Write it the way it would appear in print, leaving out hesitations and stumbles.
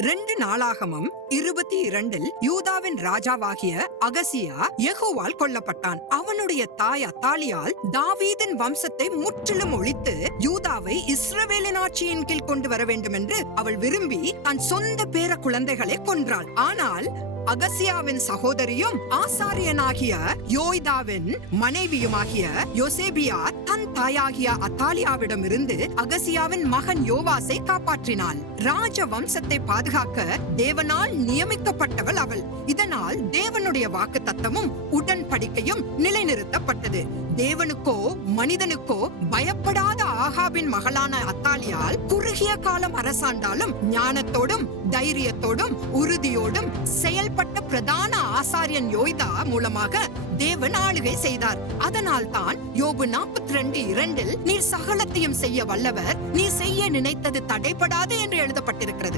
2 நாளாகமம் 22 யூதாவின் ராஜாவாகிய அகசியா யெகோவால் கொல்லப்பட்டான். அவனுடைய தாய் அத்தாலியால் தாவீதின் வம்சத்தை முற்றிலும் ஒழித்து யூதாவை இஸ்ரவேலின் ஆட்சியின் கீழ் கொண்டு வர வேண்டும் என்று அவள் விரும்பி தன் சொந்த பேர குழந்தைகளை கொன்றாள். ஆனால் அகசியாவின் சகோதரியும் ஆசாரியனாகிய யோய்தாவின் மனைவியுமாகிய யோசேபியா தன் தாயாகிய அத்தாலியாவிடமிருந்து அகசியாவின் மகன் யோவாசை காப்பாற்றினாள். ராஜ வம்சத்தை பாதுகாக்க தேவனால் நியமிக்கப்பட்டவள் அவள். இதனால் தேவனுடைய வாக்கு தத்தமும் உடன்படிக்கையும் நிலைநிறுத்தப்பட்டது. தேவனுக்கோ மனிதனுக்கோ பயப்படாத ஆகாபின் மகளான அத்தாலியால் குறுகிய காலம் அரசாண்டாலும் ஞானத்தோடும் தைரியத்தோடும் உறுதியோடும் செயல்பட்ட பிரதான ஆசாரியன் யோய்தா மூலமாக தேவன் ஆளுகை செய்தார். அதனால் தான் யோபு 42:2 நீர் சகலத்தையும் செய்ய வல்லவர், நீ செய்ய நினைத்தது தடைபடாது என்று எழுதப்பட்டிருக்கிறது.